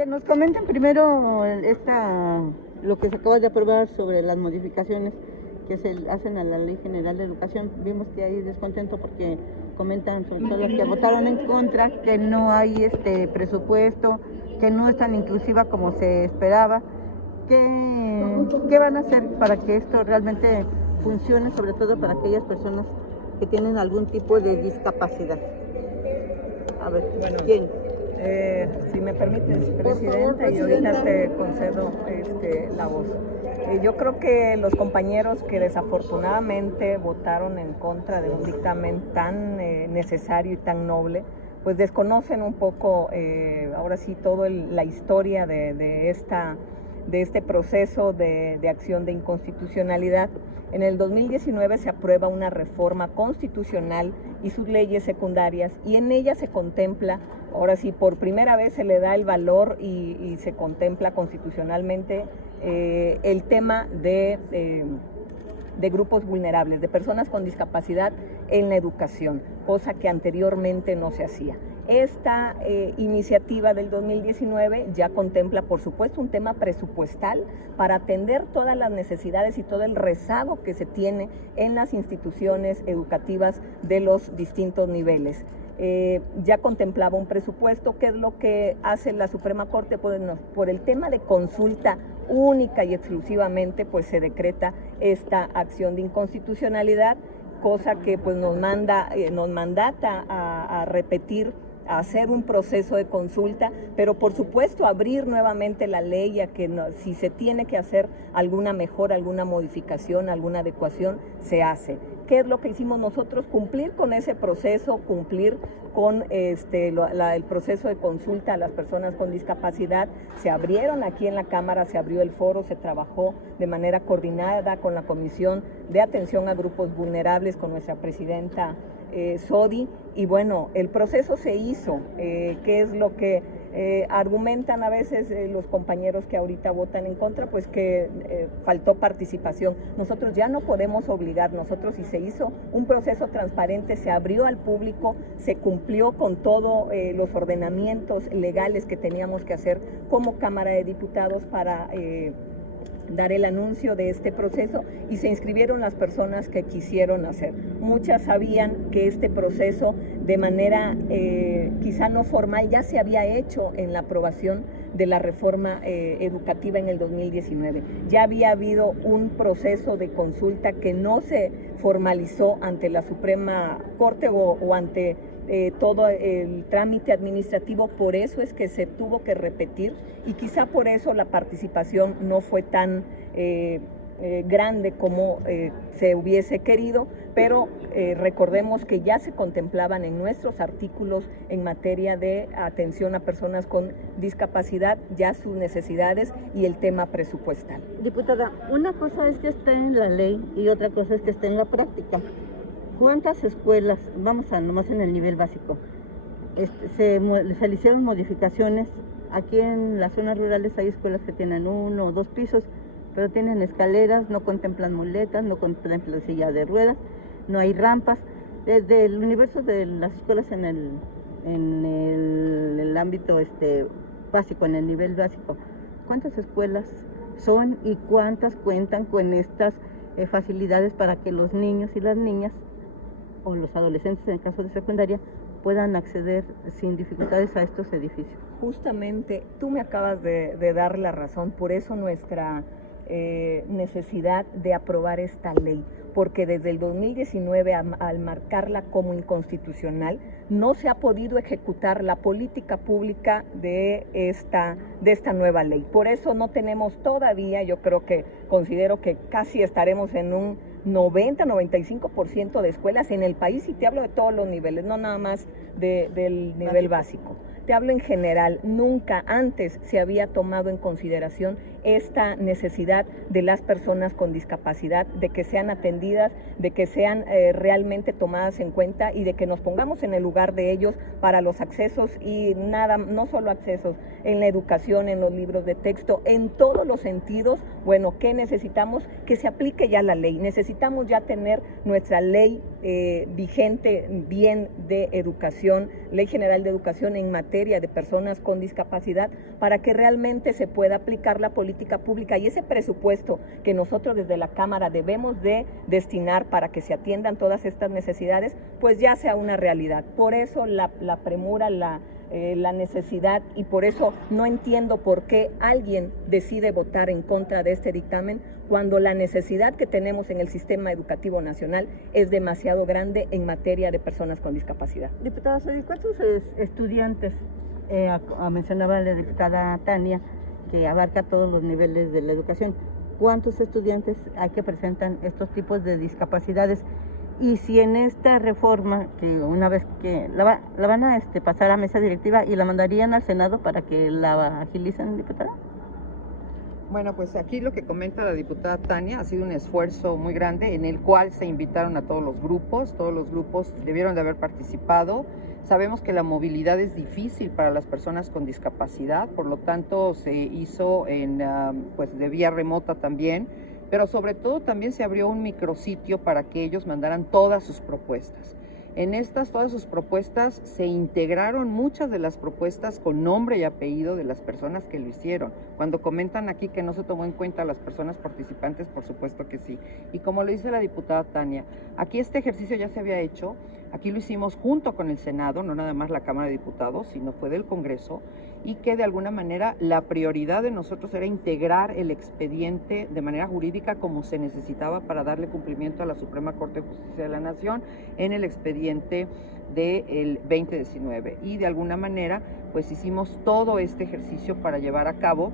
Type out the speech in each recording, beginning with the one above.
Que nos comenten primero lo que se acaba de aprobar sobre las modificaciones que se hacen a la Ley General de Educación. Vimos que hay descontento porque comentan, sobre todo las que votaron en contra, que no hay presupuesto, que no es tan inclusiva como se esperaba. ¿Qué van a hacer para que esto realmente funcione, sobre todo para aquellas personas que tienen algún tipo de discapacidad? A ver, bueno, ¿quién? Si me permites, Presidenta, y ahorita te concedo la voz. Yo creo que los compañeros que desafortunadamente votaron en contra de un dictamen tan necesario y tan noble, pues desconocen un poco, ahora sí, toda la historia de este proceso de acción de inconstitucionalidad. En el 2019 se aprueba una reforma constitucional y sus leyes secundarias, y en ella se contempla, ahora sí, por primera vez se le da el valor y se contempla constitucionalmente el tema de grupos vulnerables, de personas con discapacidad en la educación, cosa que anteriormente no se hacía. Esta iniciativa del 2019 ya contempla, por supuesto, un tema presupuestal para atender todas las necesidades y todo el rezago que se tiene en las instituciones educativas de los distintos niveles. Ya contemplaba un presupuesto. ¿Qué es lo que hace la Suprema Corte? Pues por el tema de consulta única y exclusivamente, pues se decreta esta acción de inconstitucionalidad, cosa que pues nos mandata a repetir, a hacer un proceso de consulta, pero por supuesto abrir nuevamente la ley a que si se tiene que hacer alguna mejora, alguna modificación, alguna adecuación, se hace. ¿Qué es lo que hicimos nosotros? Cumplir con ese proceso, cumplir con el proceso de consulta a las personas con discapacidad. Se abrieron aquí en la Cámara, se abrió el foro, se trabajó de manera coordinada con la Comisión de Atención a Grupos Vulnerables, con nuestra presidenta Sodi, y bueno, el proceso se hizo. ¿Qué es lo que argumentan a veces los compañeros que ahorita votan en contra? Pues que faltó participación. Nosotros ya no podemos obligar, nosotros, si se hizo un proceso transparente, se abrió al público, se cumplió con todos los ordenamientos legales que teníamos que hacer como Cámara de Diputados para dar el anuncio de este proceso, y se inscribieron las personas que quisieron hacer. Muchas sabían que este proceso, de manera quizá no formal, ya se había hecho en la aprobación de la reforma educativa en el 2019. Ya había habido un proceso de consulta que no se formalizó ante la Suprema Corte o ante todo el trámite administrativo. Por eso es que se tuvo que repetir, y quizá por eso la participación no fue tan grande como se hubiese querido, pero recordemos que ya se contemplaban en nuestros artículos en materia de atención a personas con discapacidad ya sus necesidades y el tema presupuestal. Diputada, una cosa es que esté en la ley y otra cosa es que esté en la práctica. ¿Cuántas escuelas, vamos a nomás en el nivel básico, se le hicieron modificaciones? Aquí en las zonas rurales hay escuelas que tienen 1 o 2 pisos, pero tienen escaleras, no contemplan muletas, no contemplan silla de ruedas, no hay rampas. Desde el universo de las escuelas en el ámbito básico, en el nivel básico, ¿cuántas escuelas son y cuántas cuentan con estas facilidades para que los niños y las niñas, o los adolescentes en el caso de secundaria, puedan acceder sin dificultades a estos edificios? Justamente, tú me acabas de dar la razón. Por eso nuestra necesidad de aprobar esta ley, porque desde el 2019, al marcarla como inconstitucional, no se ha podido ejecutar la política pública de esta nueva ley. Por eso no tenemos todavía, considero que casi estaremos en un 90-95% de escuelas en el país, y te hablo de todos los niveles, no nada más del nivel básico. Te hablo en general. Nunca antes se había tomado en consideración esta necesidad de las personas con discapacidad, de que sean atendidas, de que sean realmente tomadas en cuenta, y de que nos pongamos en el lugar de ellos para los accesos, y no solo accesos, en la educación, en los libros de texto, en todos los sentidos. Bueno, ¿qué necesitamos? Que se aplique ya la ley. Necesitamos ya tener nuestra ley vigente bien de educación, Ley General de Educación en materia de personas con discapacidad, para que realmente se pueda aplicar la política pública y ese presupuesto que nosotros desde la Cámara debemos de destinar para que se atiendan todas estas necesidades, pues ya sea una realidad. Por eso la premura, la necesidad, y por eso no entiendo por qué alguien decide votar en contra de este dictamen cuando la necesidad que tenemos en el sistema educativo nacional es demasiado grande en materia de personas con discapacidad. Diputada Sodi, ¿cuántos estudiantes, mencionaba la diputada Tania, que abarca todos los niveles de la educación, cuántos estudiantes hay que presentan estos tipos de discapacidades? Y si en esta reforma, que una vez que la van a pasar a mesa directiva y la mandarían al Senado para que la agilicen, diputada. Bueno, pues aquí lo que comenta la diputada Tania ha sido un esfuerzo muy grande en el cual se invitaron a todos los grupos debieron de haber participado. Sabemos que la movilidad es difícil para las personas con discapacidad, por lo tanto se hizo pues de vía remota también, pero sobre todo también se abrió un micrositio para que ellos mandaran todas sus propuestas. En todas sus propuestas se integraron muchas de las propuestas con nombre y apellido de las personas que lo hicieron. Cuando comentan aquí que no se tomó en cuenta a las personas participantes, por supuesto que sí. Y como lo dice la diputada Tania, aquí este ejercicio ya se había hecho, aquí lo hicimos junto con el Senado, no nada más la Cámara de Diputados, sino fue del Congreso, y que de alguna manera la prioridad de nosotros era integrar el expediente de manera jurídica como se necesitaba para darle cumplimiento a la Suprema Corte de Justicia de la Nación en el expediente del 2019. Y de alguna manera pues hicimos todo este ejercicio para llevar a cabo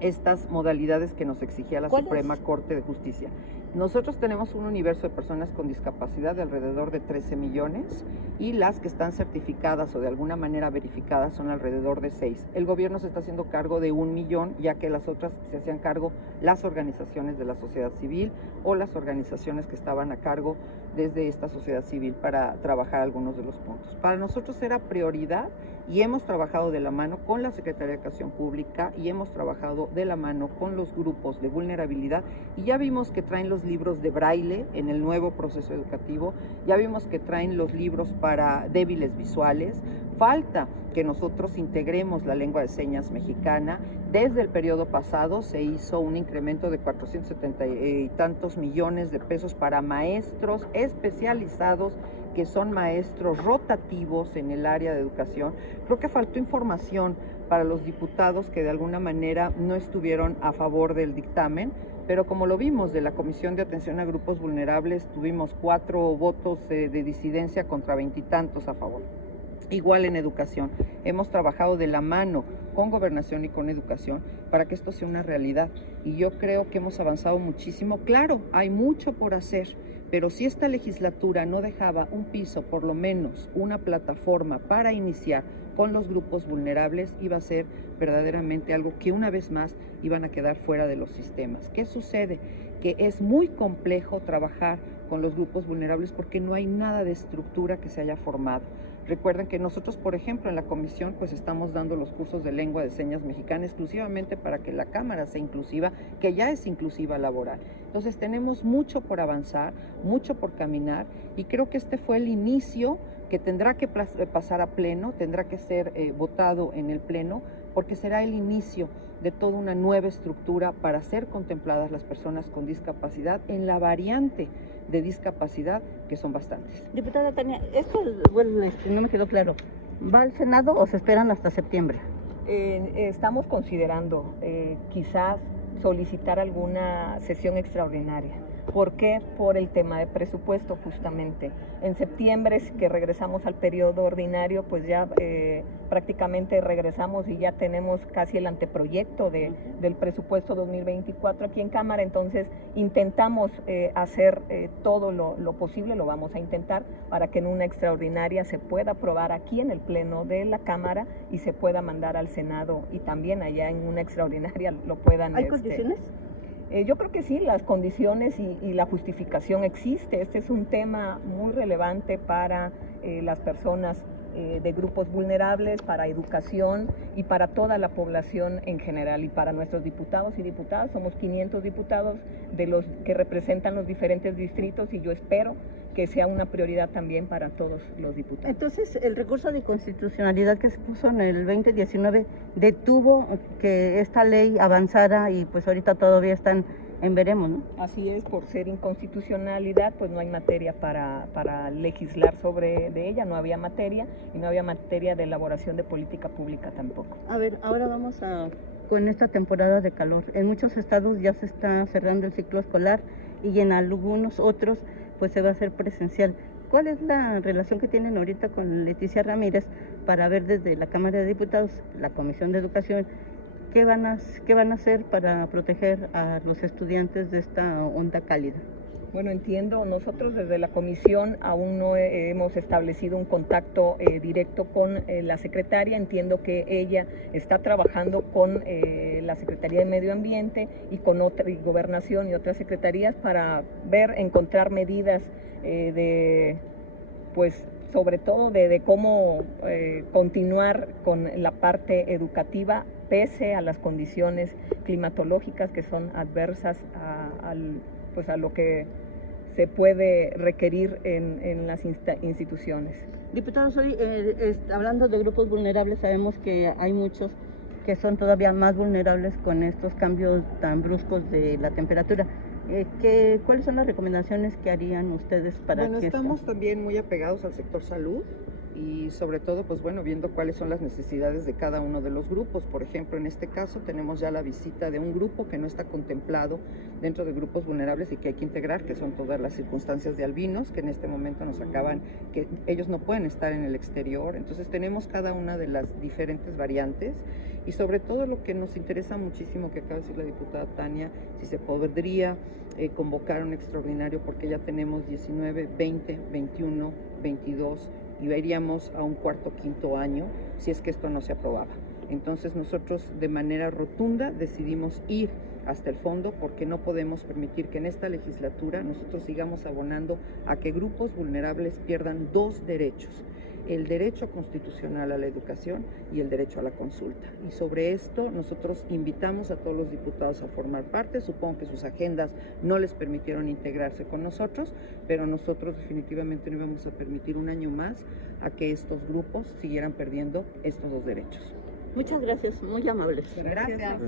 estas modalidades que nos exigía la Suprema Corte de Justicia. Nosotros tenemos un universo de personas con discapacidad de alrededor de 13 millones y las que están certificadas o de alguna manera verificadas son alrededor de 6. El gobierno se está haciendo cargo de 1 millón, ya que las otras se hacían cargo las organizaciones de la sociedad civil o las organizaciones que estaban a cargo desde esta sociedad civil para trabajar algunos de los puntos. Para nosotros era prioridad y hemos trabajado de la mano con la Secretaría de Educación Pública y hemos trabajado de la mano con los grupos de vulnerabilidad y ya vimos que traen los libros de braille en el nuevo proceso educativo, ya vimos que traen los libros para débiles visuales. Falta que nosotros integremos la lengua de señas mexicana. Desde el periodo pasado se hizo un incremento de 470 y tantos millones de pesos para maestros especializados que son maestros rotativos en el área de educación. Creo que faltó información para los diputados que de alguna manera no estuvieron a favor del dictamen, pero como lo vimos de la Comisión de Atención a Grupos Vulnerables, tuvimos 4 votos de disidencia contra 20 y tantos a favor. Igual en educación, hemos trabajado de la mano con Gobernación y con Educación para que esto sea una realidad y yo creo que hemos avanzado muchísimo. Claro, hay mucho por hacer, pero si esta legislatura no dejaba un piso, por lo menos una plataforma para iniciar con los grupos vulnerables, iba a ser verdaderamente algo que una vez más iban a quedar fuera de los sistemas. ¿Qué sucede? Que es muy complejo trabajar con los grupos vulnerables porque no hay nada de estructura que se haya formado. Recuerden que nosotros, por ejemplo, en la comisión, pues estamos dando los cursos de lengua de señas mexicana exclusivamente para que la Cámara sea inclusiva, que ya es inclusiva laboral. Entonces tenemos mucho por avanzar, mucho por caminar y creo que este fue el inicio que tendrá que pasar a pleno, tendrá que ser votado en el pleno, porque será el inicio de toda una nueva estructura para ser contempladas las personas con discapacidad en la variante de discapacidad, que son bastantes. Diputada Tania, esto no me quedó claro. ¿Va al Senado o se esperan hasta septiembre? Estamos considerando quizás solicitar alguna sesión extraordinaria. ¿Por qué? Por el tema de presupuesto, justamente. En septiembre, que regresamos al periodo ordinario, pues ya prácticamente regresamos y ya tenemos casi el anteproyecto del presupuesto 2024 aquí en Cámara. Entonces, intentamos hacer todo lo posible, lo vamos a intentar, para que en una extraordinaria se pueda aprobar aquí en el Pleno de la Cámara y se pueda mandar al Senado y también allá en una extraordinaria lo puedan... ¿Hay condiciones? Yo creo que sí, las condiciones y la justificación existe. Este es un tema muy relevante para las personas de grupos vulnerables, para educación y para toda la población en general. Y para nuestros diputados y diputadas, somos 500 diputados de los que representan los diferentes distritos, y yo espero que sea una prioridad también para todos los diputados. Entonces, el recurso de inconstitucionalidad que se puso en el 2019 detuvo que esta ley avanzara, y pues ahorita todavía están en veremos, ¿no? Así es, por ser inconstitucionalidad, pues no hay materia para legislar sobre de ella, no había materia, y no había materia de elaboración de política pública tampoco. A ver, ahora vamos con esta temporada de calor. En muchos estados ya se está cerrando el ciclo escolar, y en algunos otros pues se va a hacer presencial. ¿Cuál es la relación que tienen ahorita con Leticia Ramírez para ver desde la Cámara de Diputados, la Comisión de Educación, qué van a hacer para proteger a los estudiantes de esta onda cálida? Bueno, entiendo, nosotros desde la comisión aún no hemos establecido un contacto directo con la secretaria. Entiendo que ella está trabajando con la Secretaría de Medio Ambiente y con Gobernación y otras secretarías para encontrar medidas pues sobre todo de cómo continuar con la parte educativa pese a las condiciones climatológicas que son adversas a lo que se puede requerir en las instituciones. Diputados, hoy hablando de grupos vulnerables, sabemos que hay muchos que son todavía más vulnerables con estos cambios tan bruscos de la temperatura. ¿Cuáles son las recomendaciones que harían ustedes para Bueno, estamos también muy apegados al sector salud, y sobre todo, pues bueno, viendo cuáles son las necesidades de cada uno de los grupos. Por ejemplo, en este caso tenemos ya la visita de un grupo que no está contemplado dentro de grupos vulnerables y que hay que integrar, que son todas las circunstancias de albinos, que en este momento nos acaban, que ellos no pueden estar en el exterior. Entonces tenemos cada una de las diferentes variantes, y sobre todo lo que nos interesa muchísimo, que acaba de decir la diputada Tania, si se podría convocar un extraordinario, porque ya tenemos 19, 20, 21, 22, y iríamos a un cuarto, quinto año si es que esto no se aprobaba. Entonces nosotros de manera rotunda decidimos ir hasta el fondo, porque no podemos permitir que en esta legislatura nosotros sigamos abonando a que grupos vulnerables pierdan dos derechos: el derecho constitucional a la educación y el derecho a la consulta. Y sobre esto nosotros invitamos a todos los diputados a formar parte. Supongo que sus agendas no les permitieron integrarse con nosotros, pero nosotros definitivamente no íbamos a permitir un año más a que estos grupos siguieran perdiendo estos dos derechos. Muchas gracias, muy amables. Gracias.